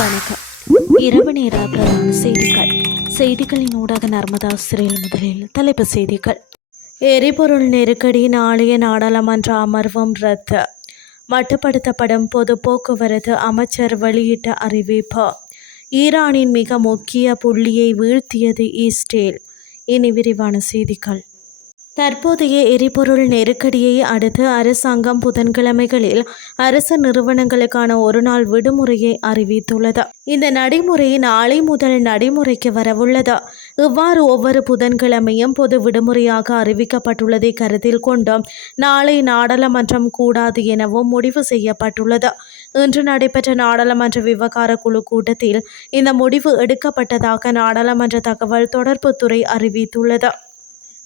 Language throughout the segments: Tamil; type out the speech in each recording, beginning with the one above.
வணக்கம். இரவு நேர பிரதான செய்திகளின் ஊடாக நர்மதா சிறையில் முதலில் தலைப்பு செய்திகள். எரிபொருள் நெருக்கடி, நாளைய நாடாளுமன்ற அமர்வும் ரத்து. மட்டுப்படுத்தப்படும் பொது போக்குவரத்து அமைச்சர் வெளியிட்ட அறிவிப்பு. ஈரானின் மிக முக்கிய புள்ளியை வீழ்த்தியது இஸ்ரேல். இனி விரிவான செய்திகள். தற்போதைய எரிபொருள் நெருக்கடியை அடுத்து அரசாங்கம் புதன்கிழமைகளில் அரசு நிறுவனங்களுக்கான ஒருநாள் விடுமுறையை அறிவித்துள்ளது. இந்த நடைமுறை நாளை முதல் நடைமுறைக்கு வரவுள்ளது. இவ்வாறு ஒவ்வொரு புதன்கிழமையும் பொது விடுமுறையாக அறிவிக்கப்பட்டுள்ளதை கருத்தில் கொண்டு நாளை நாடாளுமன்றம் கூடாது எனவும் முடிவு செய்யப்பட்டுள்ளது. இன்று நடைபெற்ற நாடாளுமன்ற விவகார குழு கூட்டத்தில் இந்த முடிவு எடுக்கப்பட்டதாக நாடாளுமன்ற தகவல் தொடர்புத்துறை அறிவித்துள்ளது.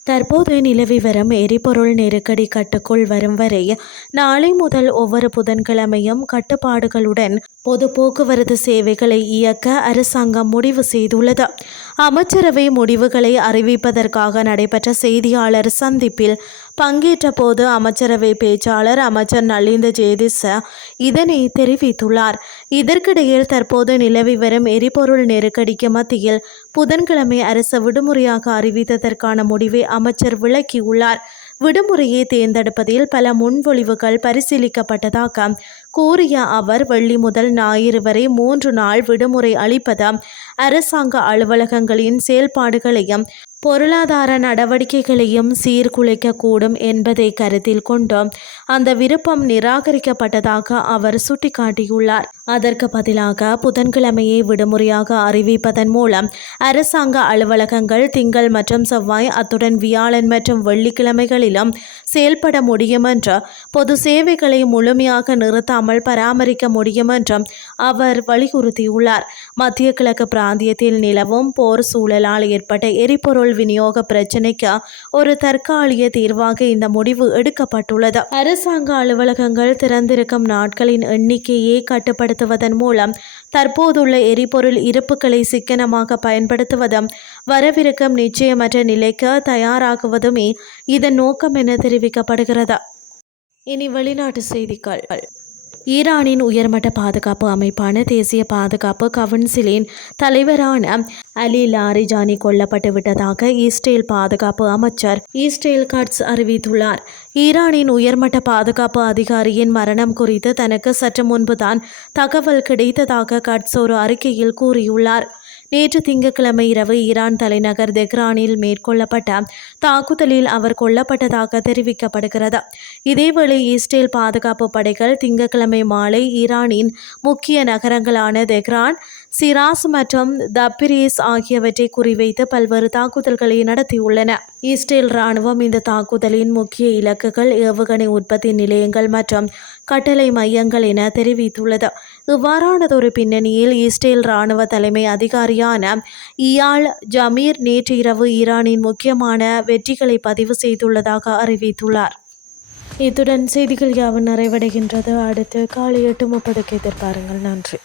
தற்போது நிலவி வரும் எரிபொருள் நெருக்கடி கட்டுக்குள் வரும் வரை நாளை முதல் ஒவ்வொரு புதன்கிழமையும் கட்டுப்பாடுகளுடன் பொது போக்குவரத்து சேவைகளை இயக்க அரசாங்கம் முடிவு செய்துள்ளது. அமைச்சரவை முடிவுகளை அறிவிப்பதற்காக நடைபெற்ற செய்தியாளர் சந்திப்பில் பங்கேற்ற போது அமைச்சரவை பேச்சாளர் அமைச்சர் நலிந்த ஜேதிச இதனை தெரிவித்துள்ளார். இதற்கிடையில் தற்போது நிலவி வரும் எரிபொருள் நெருக்கடிக்கு மத்தியில் புதன்கிழமை அரசு விடுமுறையாக அறிவித்ததற்கான முடிவை அமைச்சர் விளக்கியுள்ளார். விடுமுறையை தேர்ந்தெடுப்பதில் பல முன்மொழிவுகள் பரிசீலிக்கப்பட்டதாக கூறிய அவர், வெள்ளி முதல் ஞாயிறு வரை 3 நாள் விடுமுறை அளிப்பது அரசாங்க அலுவலகங்களின் செயல்பாடுகளையும் பொருளாதார நடவடிக்கைகளையும் சீர்குலைக்கக்கூடும் என்பதை கருத்தில் கொண்டு அந்த விருப்பம் நிராகரிக்கப்பட்டதாக அவர் சுட்டிக்காட்டியுள்ளார். அதற்கு பதிலாக புதன்கிழமையை விடுமுறையாக அறிவிப்பதன் மூலம் அரசாங்க அலுவலகங்கள் திங்கள் மற்றும் செவ்வாய் அத்துடன் வியாழன் மற்றும் வெள்ளிக்கிழமைகளிலும் செயல்பட முடியும் என்று, பொது சேவைகளை முழுமையாக நிறுத்தாமல் பராமரிக்க முடியும் என்றும் அவர் வலியுறுத்தியுள்ளார். மத்திய கிழக்கு பிராந்தியத்தில் நிலவும் போர் சூழலால் ஏற்பட்ட எரிபொருள் விநியோக பிரச்சினைக்கு ஒரு தற்காலிக தீர்வாக இந்த முடிவு எடுக்கப்பட்டுள்ளது. அரசாங்க அலுவலகங்கள் திறந்திருக்கும் நாட்களின் எண்ணிக்கையை கட்டுப்படுத்துவதன் மூலம் தற்போதுள்ள எரிபொருள் இருப்புகளை சிக்கனமாக பயன்படுத்துவதும் வரவிருக்கும் நிச்சயமற்ற நிலைக்கு தயாராகுவதுமே இதன் நோக்கம் என தெரிவிக்கப்படுகிறது. இனி வெளிநாட்டு செய்திகள். ஈரானின் உயர்மட்ட பாதுகாப்பு அமைப்பான தேசிய பாதுகாப்பு கவுன்சிலின் தலைவரான அலி லாரிஜானி கொல்லப்பட்டு விட்டதாக இஸ்ரேல் பாதுகாப்பு அமைச்சர் இஸ்ரேல் கட்ஸ் அறிவித்துள்ளார். ஈரானின் உயர்மட்ட பாதுகாப்பு அதிகாரியின் மரணம் குறித்து தனக்கு சற்று முன்புதான் தகவல் கிடைத்ததாக கட்ஸ் ஒரு அறிக்கையில் கூறியுள்ளார். நேற்று திங்கட்கிழமை இரவு ஈரான் தலைநகர் தெஹ்ரானில் மேற்கொள்ளப்பட்ட தாக்குதலில் அவர் கொல்லப்பட்டதாக தெரிவிக்கப்படுகிறது. இதேவேளை இஸ்ரேல் பாதுகாப்பு படைகள் திங்கட்கிழமை மாலை ஈரானின் முக்கிய நகரங்களான தெஹ்ரான், சிராஸ் மற்றும் தப்ரிஸ் ஆகியவற்றை குறிவைத்து பல்வேறு தாக்குதல்களை நடத்தியுள்ளன. இஸ்ரேல் இராணுவம் இந்த தாக்குதலின் முக்கிய இலக்குகள் ஏவுகணை உற்பத்தி நிலையங்கள் மற்றும் கட்டளை மையங்கள் என தெரிவித்துள்ளது. இவ்வாறானதொரு பின்னணியில் இஸ்ரேல் இராணுவ தலைமை அதிகாரியான இயால் ஜமீர் நேற்று இரவு ஈரானின் முக்கியமான வெற்றிகளை பதிவு செய்துள்ளதாக அறிவித்துள்ளார். இத்துடன் செய்திகள் யாவும் நிறைவடைகின்றது. அடுத்து காலை 8:30 எதிர்பாருங்கள். நன்றி.